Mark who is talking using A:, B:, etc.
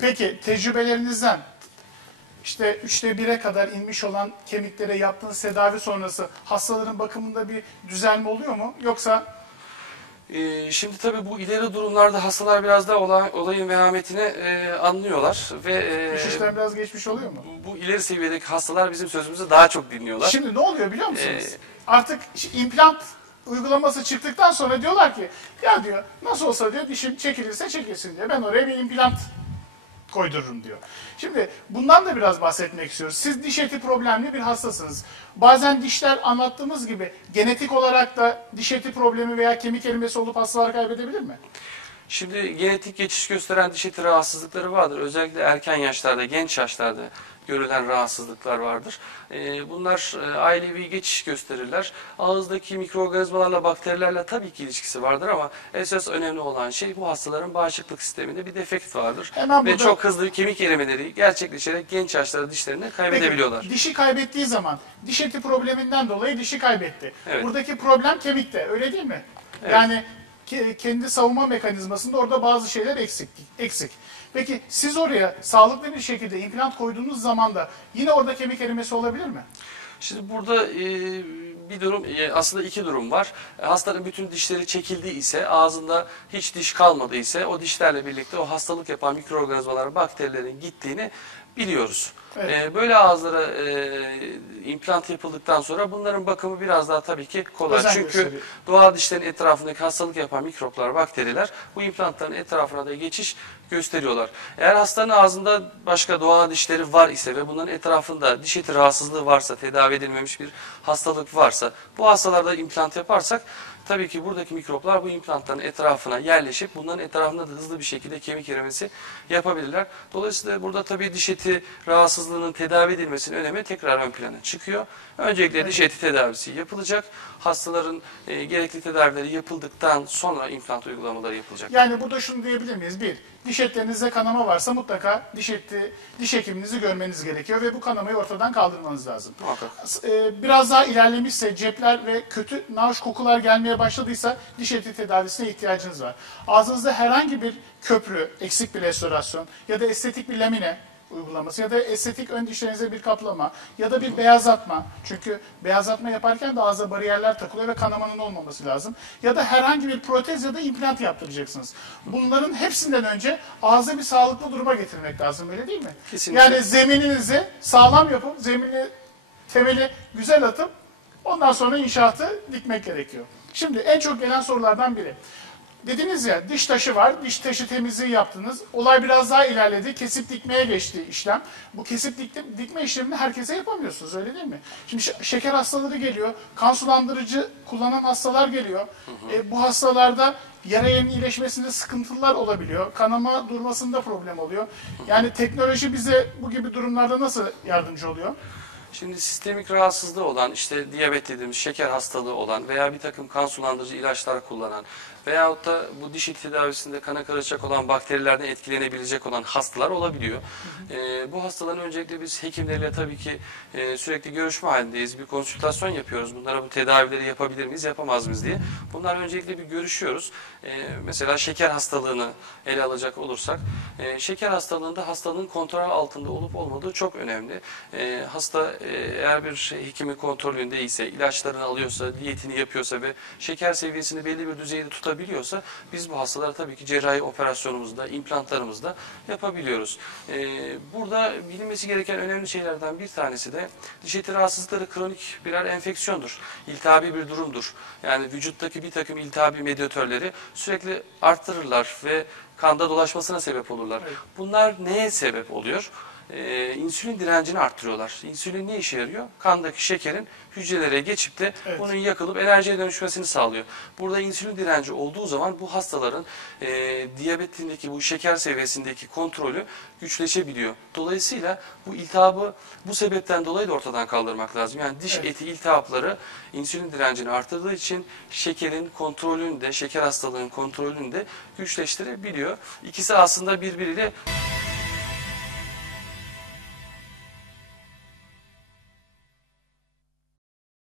A: Peki tecrübelerinizden işte üçte bire kadar inmiş olan kemiklere yaptığınız tedavi sonrası hastaların bakımında bir düzelme oluyor mu? Yoksa
B: Ee, şimdi tabii bu ileri durumlarda hastalar biraz daha olay, olayın vehametini e, anlıyorlar ve e,
A: iş işten biraz geçmiş oluyor mu?
B: bu, bu ileri seviyedeki hastalar bizim sözümüzü daha çok dinliyorlar.
A: Şimdi ne oluyor biliyor musunuz?
B: Ee,
A: Artık şi- implant uygulaması çıktıktan sonra diyorlar ki ya diyor nasıl olsa diyor dişim çekilirse çekilsin diyor. Ben oraya bir implant koydururum diyor. Şimdi bundan da biraz bahsetmek istiyoruz. Siz diş eti problemli bir hastasınız. Bazen dişler anlattığımız gibi genetik olarak da diş eti problemi veya kemik erimesi olup hastalar kaybedebilir mi?
B: Şimdi genetik geçiş gösteren diş eti rahatsızlıkları vardır. Özellikle erken yaşlarda, genç yaşlarda görülen rahatsızlıklar vardır. Ee, bunlar e, ailevi geçiş gösterirler. Ağızdaki mikroorganizmalarla, bakterilerle tabii ki ilişkisi vardır ama esas önemli olan şey bu hastaların bağışıklık sisteminde bir defekt vardır.
A: Hemen
B: Ve
A: burada-
B: çok hızlı kemik erimeleri gerçekleşerek genç yaşlarda dişlerini kaybedebiliyorlar.
A: Peki, dişi kaybettiği zaman diş eti probleminden dolayı dişi kaybetti.
B: Evet.
A: Buradaki problem kemikte öyle değil mi?
B: Evet.
A: Yani kendi savunma mekanizmasında orada bazı şeyler eksik. eksik. Peki siz oraya sağlıklı bir şekilde implant koyduğunuz zaman da yine orada kemik erimesi olabilir mi?
B: Şimdi burada e, bir durum, e, aslında iki durum var. E, Hastanın bütün dişleri çekildi ise, ağzında hiç diş kalmadı ise o dişlerle birlikte o hastalık yapan mikroorganizmaların, bakterilerin gittiğini biliyoruz.
A: Evet.
B: E, böyle ağızlara e, implant yapıldıktan sonra bunların bakımı biraz daha tabii ki kolay.
A: Özen
B: Çünkü
A: gösteriyor.
B: doğal dişlerin etrafındaki hastalık yapan mikroplar, bakteriler bu implantların etrafına da geçiş gösteriyorlar. Eğer hastanın ağzında başka doğal dişleri var ise ve bunların etrafında diş eti rahatsızlığı varsa, tedavi edilmemiş bir hastalık varsa bu hastalarda implant yaparsak tabii ki buradaki mikroplar bu implantların etrafına yerleşip bunların etrafında da hızlı bir şekilde kemik erimesi yapabilirler. Dolayısıyla burada tabii diş eti rahatsızlığının tedavi edilmesinin önemi tekrar ön plana çıkıyor. Öncelikle diş eti tedavisi yapılacak. Hastaların e, gerekli tedavileri yapıldıktan sonra implant uygulamaları yapılacak.
A: Yani burada şunu diyebilir miyiz? Bir, diş etlerinizde kanama varsa mutlaka diş eti, diş hekiminizi görmeniz gerekiyor ve bu kanamayı ortadan kaldırmanız lazım.
B: Muhakkak.
A: e, biraz daha ilerlemişse cepler ve kötü nahoş kokular gelmeye başladıysa diş eti tedavisine ihtiyacınız var. Ağzınızda herhangi bir köprü, eksik bir restorasyon ya da estetik bir lamine uygulaması ya da estetik ön dişlerinize bir kaplama ya da bir beyazlatma. Çünkü beyazlatma yaparken de ağza bariyerler takılıyor ve kanamanın olmaması lazım. Ya da herhangi bir protez ya da implant yaptıracaksınız. Bunların hepsinden önce ağzı bir sağlıklı duruma getirmek lazım öyle değil mi?
B: Kesinlikle.
A: Yani zemininizi sağlam yapıp zemini temeli güzel atıp ondan sonra inşaatı dikmek gerekiyor. Şimdi en çok gelen sorulardan biri. Dediniz ya diş taşı var, diş taşı temizliği yaptınız. Olay biraz daha ilerledi. Kesip dikmeye geçti işlem. Bu kesip dikme, dikme işlemini herkese yapamıyorsunuz öyle değil mi? Şimdi şeker hastaları geliyor, kan sulandırıcı kullanan hastalar geliyor. E, bu hastalarda yara yerin iyileşmesinde sıkıntılar olabiliyor. Kanama durmasında problem oluyor. Yani teknoloji bize bu gibi durumlarda nasıl yardımcı oluyor?
B: Şimdi sistemik rahatsızlığı olan, işte diyabet dediğimiz şeker hastalığı olan veya bir takım kan sulandırıcı ilaçlar kullanan veyahut da bu diş eti tedavisinde kana karışacak olan bakterilerden etkilenebilecek olan hastalar olabiliyor. Ee, bu hastaların öncelikle biz hekimlerle tabii ki e, sürekli görüşme halindeyiz. Bir konsültasyon yapıyoruz. Bunlara bu tedavileri yapabilir miyiz, yapamaz mıyız diye. Bunlar öncelikle bir görüşüyoruz. Ee, mesela şeker hastalığını ele alacak olursak, e, şeker hastalığında hastalığın kontrol altında olup olmadığı çok önemli. E, hasta e, eğer bir şey, hekimin kontrolünde ise, ilaçlarını alıyorsa, diyetini yapıyorsa ve şeker seviyesini belli bir düzeyde tutabiliyorsa biz bu hastalara tabii ki cerrahi operasyonumuzda, implantlarımızda yapabiliyoruz. E, burada bilinmesi gereken önemli şeylerden bir tanesi de diş eti rahatsızlıkları kronik birer enfeksiyondur. İltihabi bir durumdur. Yani vücuttaki bir takım iltihabi medyatörleri sürekli arttırırlar ve kanda dolaşmasına sebep olurlar.
A: Evet.
B: Bunlar neye sebep oluyor? Ee, insülin direncini arttırıyorlar. İnsülin ne işe yarıyor? Kandaki şekerin hücrelere geçip de
A: Evet.
B: bunun yakılıp enerjiye dönüşmesini sağlıyor. Burada insülin direnci olduğu zaman bu hastaların e, diyabetindeki bu şeker seviyesindeki kontrolü güçleşebiliyor. Dolayısıyla bu iltihabı bu sebepten dolayı da ortadan kaldırmak lazım. Yani diş
A: Evet.
B: eti iltihapları insülin direncini arttırdığı için şekerin kontrolünü de, şeker hastalığının kontrolünü de güçleştirebiliyor. İkisi aslında birbiriyle